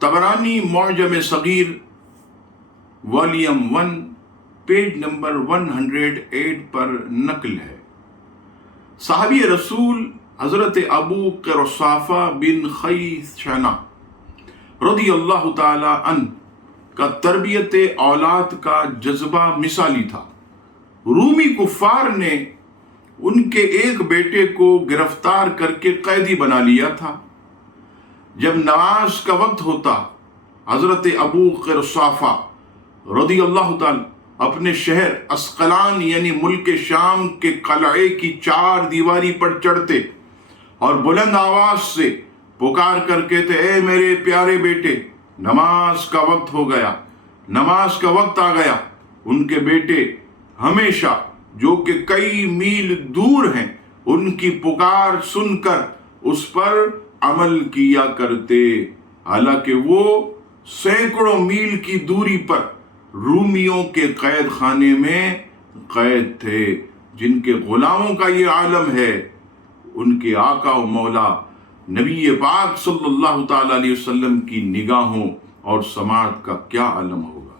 तबरानी मुअजम सगीर volume 1 page number 108 पर नकल है। साहबी रसूल हजरत अबू क़ुरसाफ़ा बिन खैशना रज़ी अल्लाह ताला अन का तरबियत औलाद का जज्बा मिसाली था। रूमी कुफ़ार ने उनके एक बेटे को गिरफ्तार करके कैदी बना लिया था। जब नमाज का वक्त होता, हजरत अबू क़ुरसाफ़ा रज़ी अल्लाह ताला अपने शहर अस्क़लान यानी मुल्क शाम के क़लअे की 4 दीवारी पर चढ़ते और बुलंद आवाज से पुकार कर कहते, ए मेरे प्यारे बेटे, नमाज का वक्त हो गया, नमाज का वक्त आ गया। उनके बेटे हमेशा, जो कि कई मील दूर हैं, उनकी पुकार सुनकर उस पर अमल किया करते। हालांकि वो सैकड़ों मील की दूरी पर रूमियों के कैद खाने में कैद थे। जिनके गुलामों का ये आलम है, उनके आका व मौला नबी पाक सल्लल्लाहु ताला अलैहि वसल्लम की निगाहों और समात का क्या आलम होगा।